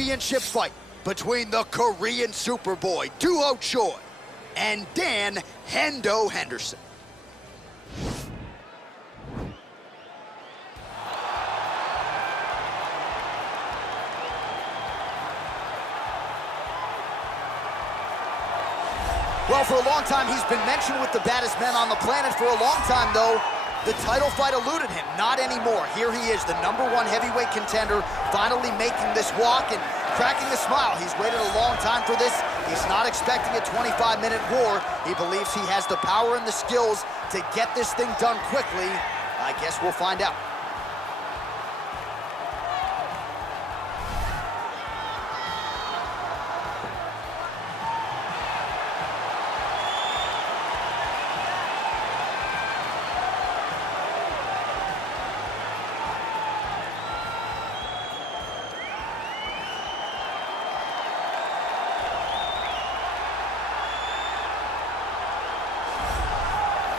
championship fight between the Korean Superboy, Duho Choi, and Dan Hendo Henderson. Well, for a long time, he's been mentioned with the baddest men on the planet. For a long time, though, the title fight eluded him. Not anymore. Here he is, the #1 heavyweight contender, finally making this walk and cracking a smile. He's waited a long time for this. He's not expecting a 25-minute war. He believes he has the power and the skills to get this thing done quickly. I guess we'll find out.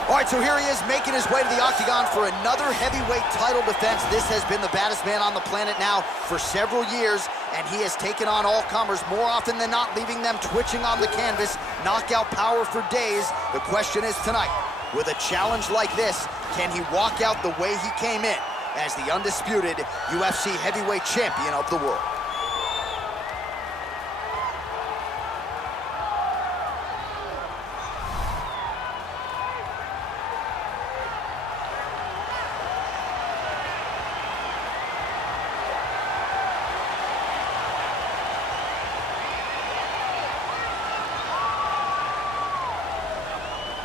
All right, so here he is making his way to the octagon for another heavyweight title defense. This has been the baddest man on the planet now for several years, and he has taken on all comers more often than not, leaving them twitching on the canvas. Knockout power for days. The question is tonight, with a challenge like this, can he walk out the way he came in as the undisputed UFC heavyweight champion of the world?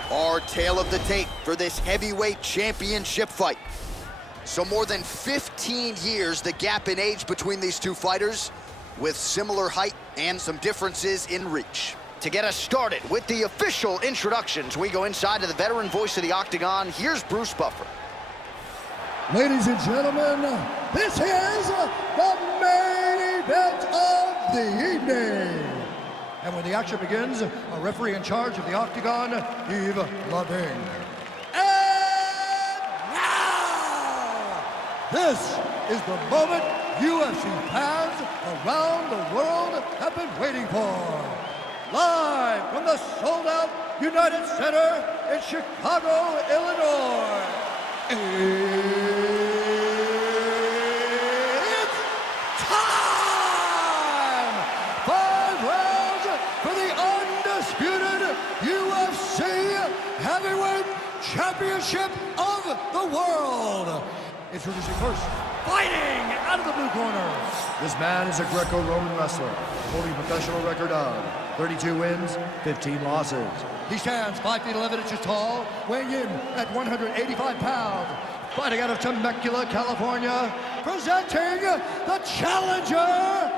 Our tale of the tape for this heavyweight championship fight. So more than 15 years, the gap in age between these two fighters, with similar height and some differences in reach. To get us started with the official introductions, we go inside to the veteran voice of the octagon. Here's Bruce Buffer. Ladies and gentlemen, this is the main event of the evening. And when the action begins, a referee in charge of the octagon, Yves Lavigne. And now, this is the moment UFC fans around the world have been waiting for. Live from the sold-out United Center in Chicago, Illinois. It's time! 5 rounds for the undisputed UFC Heavyweight Championship of the world. Introducing first, fighting out of the blue corner. This man is a Greco-Roman wrestler, holding a professional record of 32 wins, 15 losses. He stands 5 feet 11 inches tall, weighing in at 185 pounds. Fighting out of Temecula, California, presenting the challenger,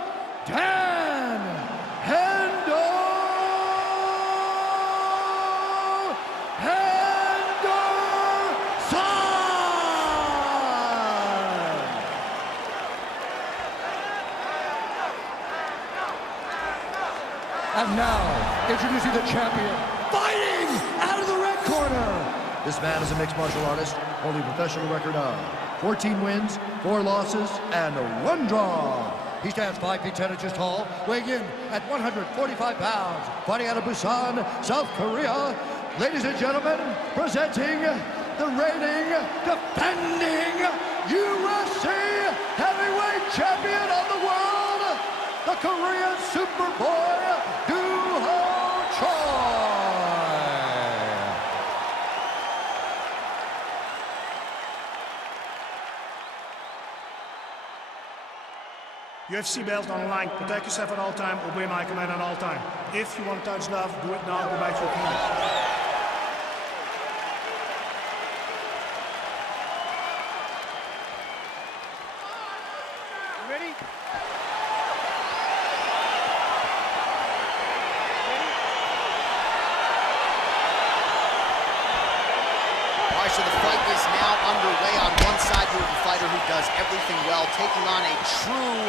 Dan Hendo Henderson. And now, introducing the champion, fighting out of the red corner. This man is a mixed martial artist, holding a professional record of 14 wins, 4 losses, and 1 draw. He stands 5 feet 10 inches tall, weighing in at 145 pounds. Fighting out of Busan, South Korea. Ladies and gentlemen, presenting the reigning, defending UFC heavyweight champion of the world, the Korean Superboy, Duho Choi. UFC belt on the line. Protect yourself at all time. Obey my command at all time. If you want to touch love, do it now. Go back to your command. Ready? So the fight is now underway. On one side, you have a fighter who does everything well, taking on a true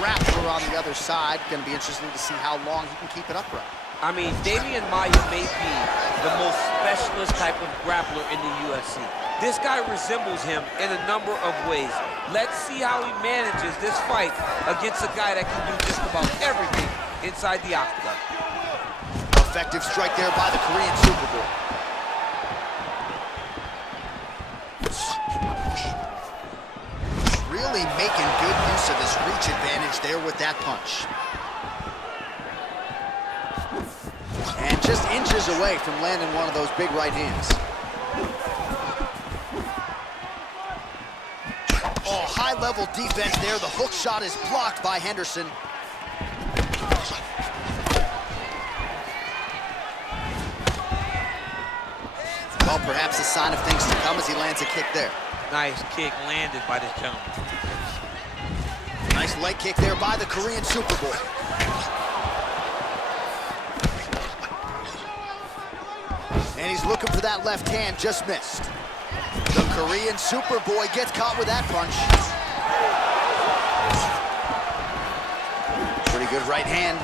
grappler on the other side. Going to be interesting to see how long he can keep it upright. I mean, Damian Maia may be the most specialist type of grappler in the UFC. This guy resembles him in a number of ways. Let's see how he manages this fight against a guy that can do just about everything inside the octagon. Effective strike there by the Korean Superboy. Really making good use of his reach advantage there with that punch. And just inches away from landing one of those big right hands. Oh, high-level defense there. The hook shot is blocked by Henderson. Well, perhaps a sign of things to come as he lands a kick there. Nice kick landed by this gentleman. Nice leg kick there by the Korean Superboy. And he's looking for that left hand, just missed. The Korean Superboy gets caught with that punch. Pretty good right hand.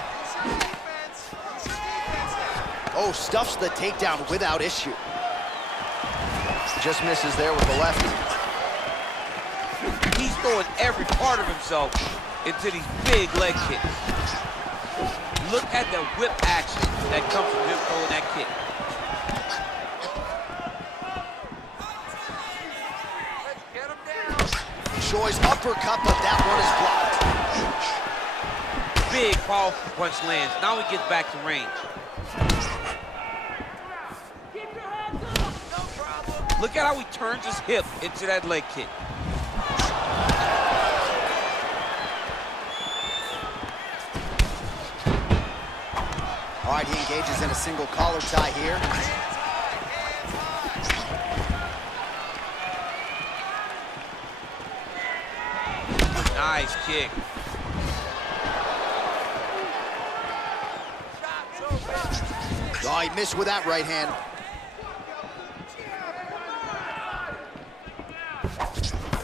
Oh, stuffs the takedown without issue. Just misses there with the left. He's throwing every part of himself into these big leg kicks. Look at the whip action that comes from him throwing that kick. Let's get him down. Choi's uppercut, but that one is blocked. Big, powerful punch lands. Now he gets back to range. Look at how he turns his hip into that leg kick. All right, he engages in a single collar tie here. Nice kick. Oh, he missed with that right hand.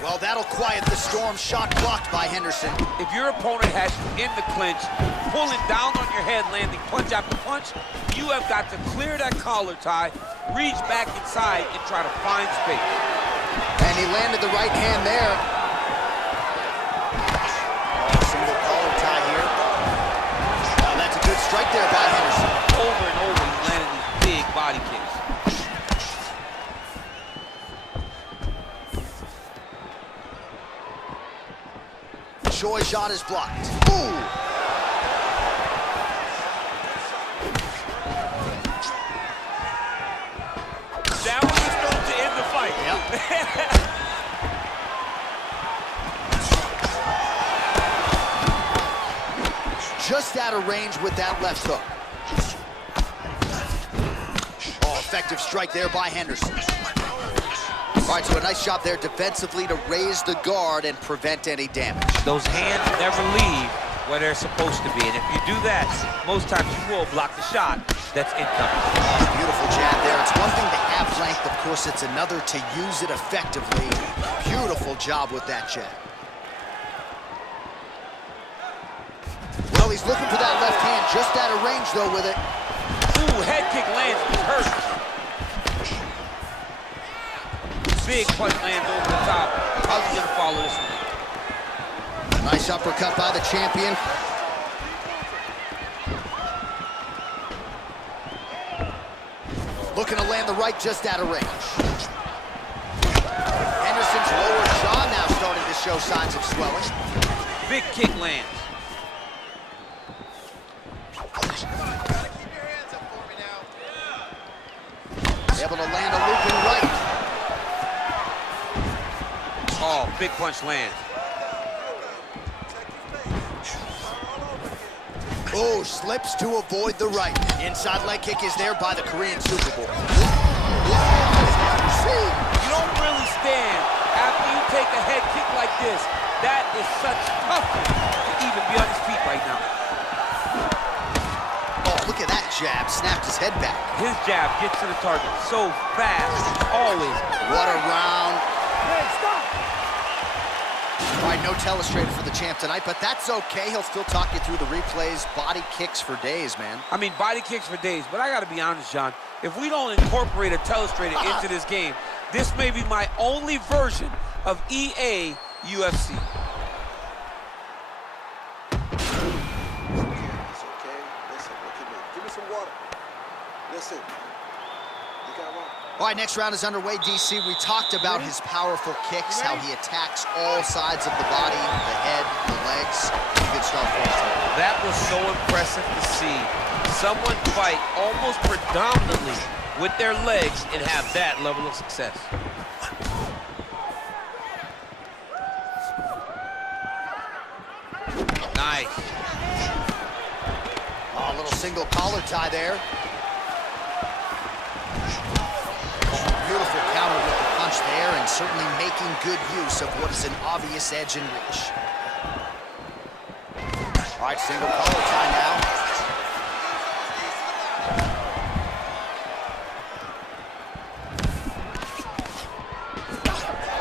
Well, that'll quiet the storm. Shot blocked by Henderson. If your opponent has you in the clinch, pulling down on your head, landing punch after punch, you have got to clear that collar tie, reach back inside, and try to find space. And he landed the right hand there. Oh, single collar tie here. Oh, that's a good strike there by Henderson. Over and over, he's landing these big body kicks. Choi's shot is blocked. Ooh! That one was thrown to end the fight. Yep. Just out of range with that left hook. Oh, effective strike there by Henderson. All right, so a nice job there defensively to raise the guard and prevent any damage. Those hands never leave where they're supposed to be, and if you do that, most times you will block the shot that's incoming. Oh, beautiful jab there. It's one thing to have length, of course, it's another to use it effectively. Beautiful job with that jab. Well, he's looking for that left hand, just out of range, though, with it. Ooh, head kick lands, he's hurt. Big punch lands over the top. How's he gonna follow this one? Nice uppercut by the champion. Looking to land the right just out of range. Henderson's lower jaw now starting to show signs of swelling. Big kick lands. Able to land a looping right. Oh, big punch lands. Oh, slips to avoid the right. Inside leg kick is there by the Korean Superboy. You don't really stand after you take a head kick like this. That is such toughness to even be on his feet right now. Oh, look at that jab. Snapped his head back. His jab gets to the target so fast, always. What a round. Hey, stop! All right, no telestrator for the champ tonight, but that's okay. He'll still talk you through the replays. Body kicks for days, man. I mean, body kicks for days, but I gotta be honest, John. If we don't incorporate a telestrator into this game, this may be my only version of EA UFC. It's okay. Listen, look at me. Give me some water. Listen. You got one. All right, next round is underway, DC. We talked about his powerful kicks, how he attacks all sides of the body, the head, the legs. Good start for us tonight. That was so impressive to see. Someone fight almost predominantly with their legs and have that level of success. Nice. Oh, a little single collar tie there. Beautiful counter with the punch there, and certainly making good use of what is an obvious edge and reach. All right, single collar tie now.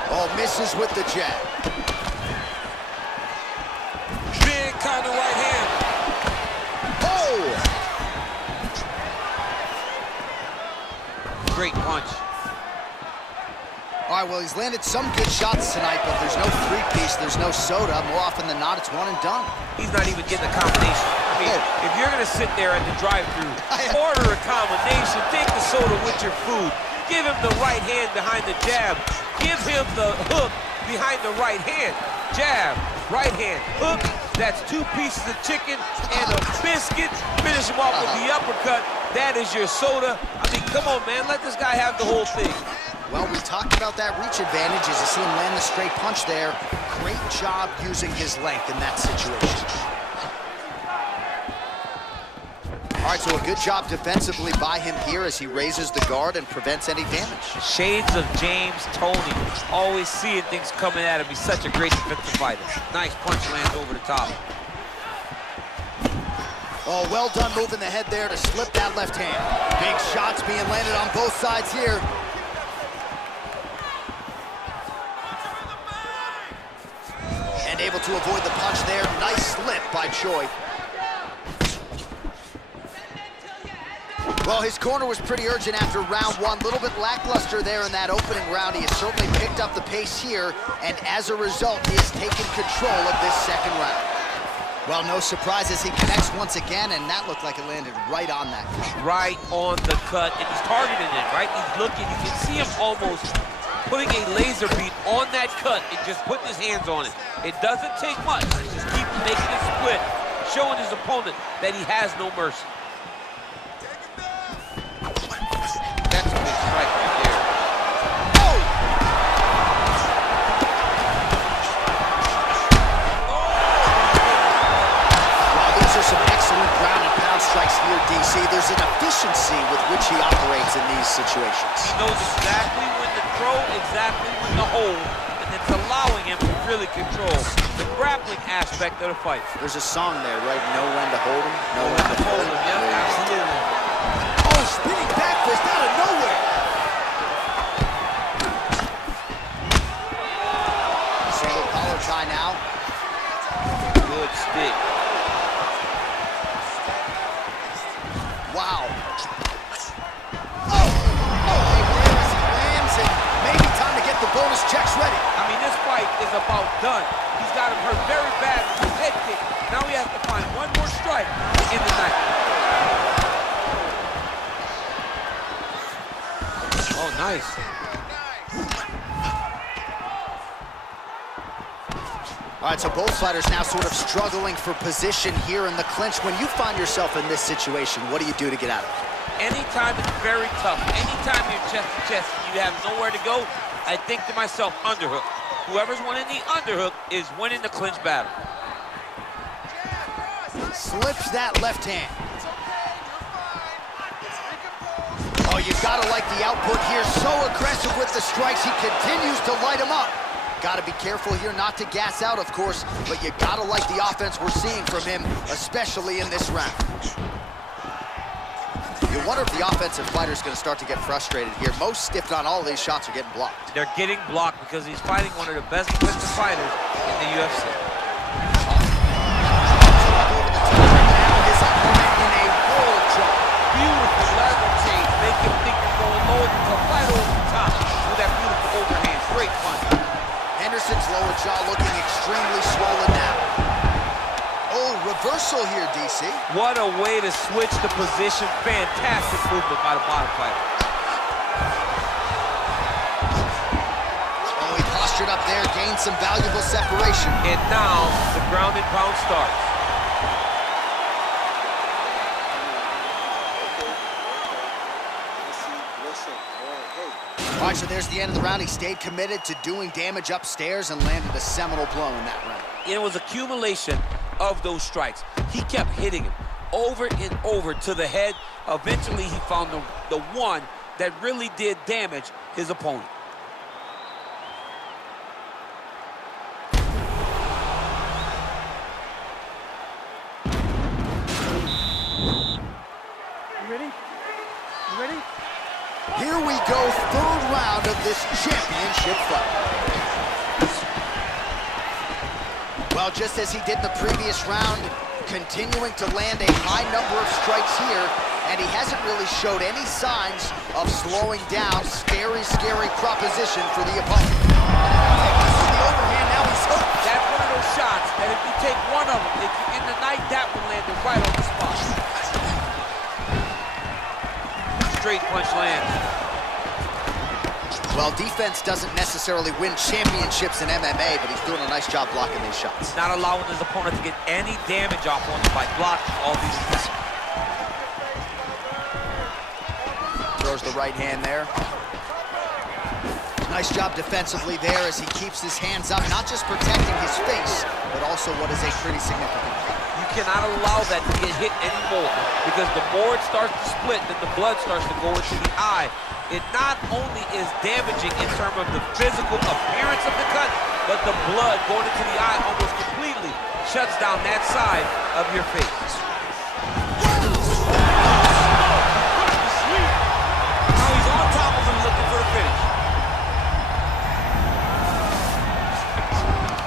Oh, misses with the jab. Big counter right hand. Oh! Great punch. All right, well, he's landed some good shots tonight, but there's no three-piece, there's no soda. More often than not, it's one and done. He's not even getting a combination. I mean, if you're gonna sit there at the drive-thru, order a combination, take the soda with your food, give him the right hand behind the jab, give him the hook behind the right hand. Jab, right hand, hook, that's 2 pieces of chicken and a biscuit. Finish him off with the uppercut. That is your soda. I mean, come on, man, let this guy have the whole thing. Well, we talked about that reach advantage as you see him land the straight punch there. Great job using his length in that situation. All right, so a good job defensively by him here as he raises the guard and prevents any damage. Shades of James Toney. Always seeing things coming at him. He's such a great defensive fighter. Nice punch lands over the top. Oh, well done moving the head there to slip that left hand. Big shots being landed on both sides here. And able to avoid the punch there. Nice slip by Choi. Well, his corner was pretty urgent after round one. A little bit lackluster there in that opening round. He has certainly picked up the pace here, and as a result, he has taken control of this second round. Well, no surprises. He connects once again, and that looked like it landed right on that cut. Right on the cut, and he's targeting it, right? He's looking. You can see him almost putting a laser beam on that cut and just putting his hands on it. It doesn't take much. Just keep making it split, showing his opponent that he has no mercy. That's a big strike right there. Oh! Well, these are some excellent ground and pound strikes here, DC. There's an efficiency with which he operates in these situations. He knows exactly when to throw, exactly when to hold, and it's allowing him to really control the grappling aspect of the fight. There's a song there, right? Know when to hold him, know when to Hold him, yeah, absolutely. Oh, spinning back fist out of nowhere. Single collar tie now. Good stick. Wow. Oh! Oh, he lands, and maybe time to get the bonus checks ready. I mean, this fight is about done. He's got him hurt very bad with his head kick. Now he has to find one more strike in the night. Oh, nice. All right, so both fighters now sort of struggling for position here in the clinch. When you find yourself in this situation, what do you do to get out of it? Anytime it's very tough, anytime you're chest to chest and you have nowhere to go, I think to myself, underhook. Whoever's winning the underhook is winning the clinch battle. Slips that left hand. Oh, you've got to like the output here. So aggressive with the strikes. He continues to light him up. Got to be careful here not to gas out, of course, but you got to like the offense we're seeing from him, especially in this round. You wonder if the offensive fighter's going to start to get frustrated here. Most, if not all of these shots are getting blocked. They're getting blocked because he's fighting one of the best defensive fighters in the UFC. Beautiful lateral change, make him think he's going low and to fight over the top with that beautiful overhand. Great punch. Henderson's lower jaw looking extremely swollen now. Oh, reversal here, DC. What a way to switch the position. Fantastic movement by the bottom fighter. Oh, he postured up there, gained some valuable separation. And now the ground and pound starts. All right, so there's the end of the round. He stayed committed to doing damage upstairs and landed a seminal blow in that round. It was accumulation of those strikes. He kept hitting him over and over to the head. Eventually, he found the one that really did damage his opponent. You ready? You ready? Here we go, third round of this championship fight. Well, just as he did in the previous round, continuing to land a high number of strikes here, and he hasn't really showed any signs of slowing down. Scary, scary proposition for the opponent. The overhand, now he's hooked. That's one of those shots that if you take one of them, if you're in the night, that one landed right on the spot. Straight punch lands. Well, defense doesn't necessarily win championships in MMA, but he's doing a nice job blocking these shots. Not allowing his opponent to get any damage off on him by blocking all these attacks. Throws the right hand there. Nice job defensively there as he keeps his hands up, not just protecting his face, but also what is a pretty significant. You cannot allow that to get hit anymore, because the more it starts to split, then the blood starts to go into the eye. It not only is damaging in terms of the physical appearance of the cut, but the blood going into the eye almost completely shuts down that side of your face. Now he's on top of him looking for the finish.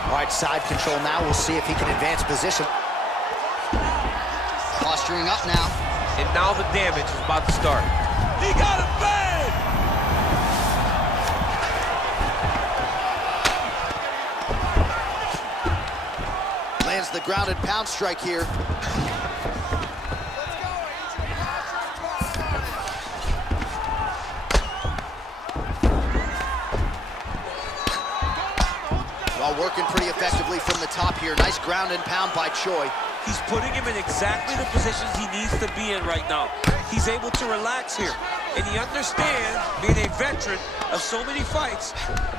All right, side control now. We'll see if he can advance position. Posturing up now. And now the damage is about to start. He got it bad! Lands the grounded pound strike here. Well, working pretty effectively from the top here. Nice ground and pound by Choi. He's putting him in exactly the positions he needs to be in right now. He's able to relax here. And he understands, being a veteran of so many fights,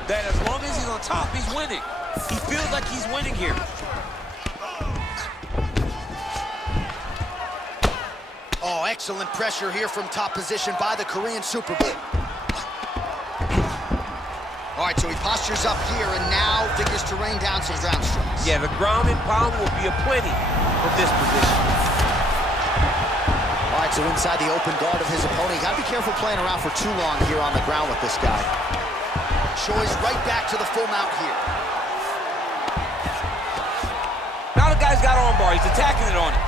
that as long as he's on top, he's winning. He feels like he's winning here. Oh, excellent pressure here from top position by the Korean Super Bowl. All right, so he postures up here and now figures to rain down some ground strikes. Yeah, the ground and pound will be aplenty from this position. All right, so inside the open guard of his opponent. You gotta be careful playing around for too long here on the ground with this guy. Choi's right back to the full mount here. Now the guy's got arm bar. He's attacking it on him.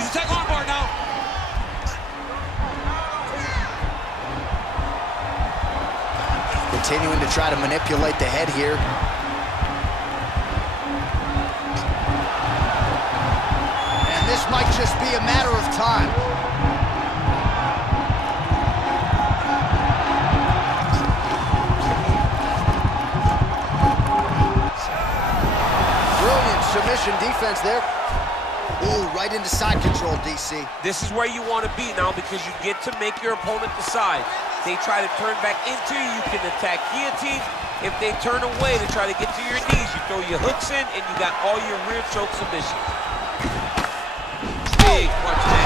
He's attacking arm bar now. Continuing to try to manipulate the head here. And this might just be a matter of time. Brilliant submission defense there. Ooh, right into side control, DC. This is where you want to be now, because you get to make your opponent decide. They try to turn back into you, you can attack guillotine. If they turn away to try to get to your knees, you throw your hooks in and you got all your rear choke submissions. Big punch in.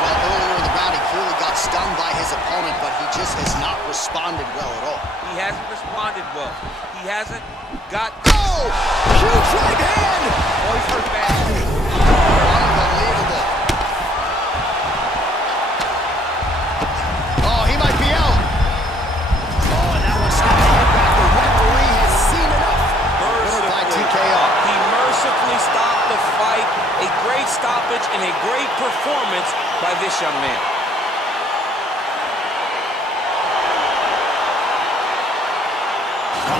Well, earlier in the round, he clearly got stung by his opponent, but he just has not responded well at all. He hasn't responded well. He hasn't got... Oh! Huge right hand! Oh, he's hurt bad. performance by this young man.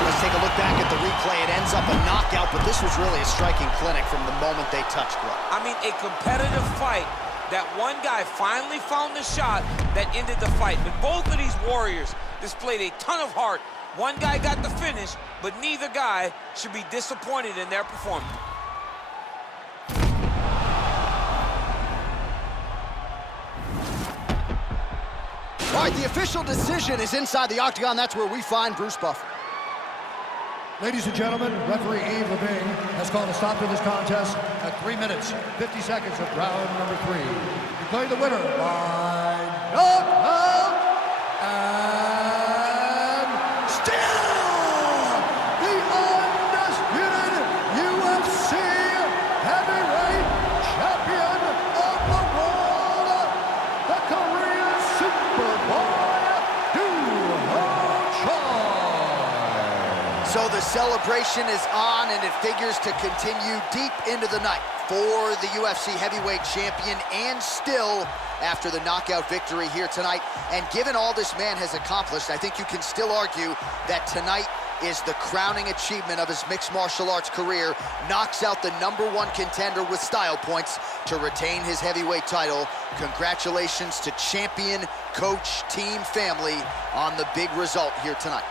Let's take a look back at the replay. It ends up a knockout, but this was really a striking clinic from the moment they touched ground. I mean, a competitive fight that one guy finally found the shot that ended the fight. But both of these warriors displayed a ton of heart. One guy got the finish, but neither guy should be disappointed in their performance. All right, the official decision is inside the octagon. That's where we find Bruce Buffer. Ladies and gentlemen, referee Yves Levine has called a stop to this contest at 3 minutes, 50 seconds of round number 3. Declaring the winner by knockout, and still the undisputed UFC heavyweight champion of the world, the Korean Superboy, So the celebration is on, and it figures to continue deep into the night for the UFC heavyweight champion, and still after the knockout victory here tonight. And given all this man has accomplished, I think you can still argue that tonight is the crowning achievement of his mixed martial arts career. Knocks out the #1 contender with style points to retain his heavyweight title. Congratulations to champion, coach, team, family on the big result here tonight.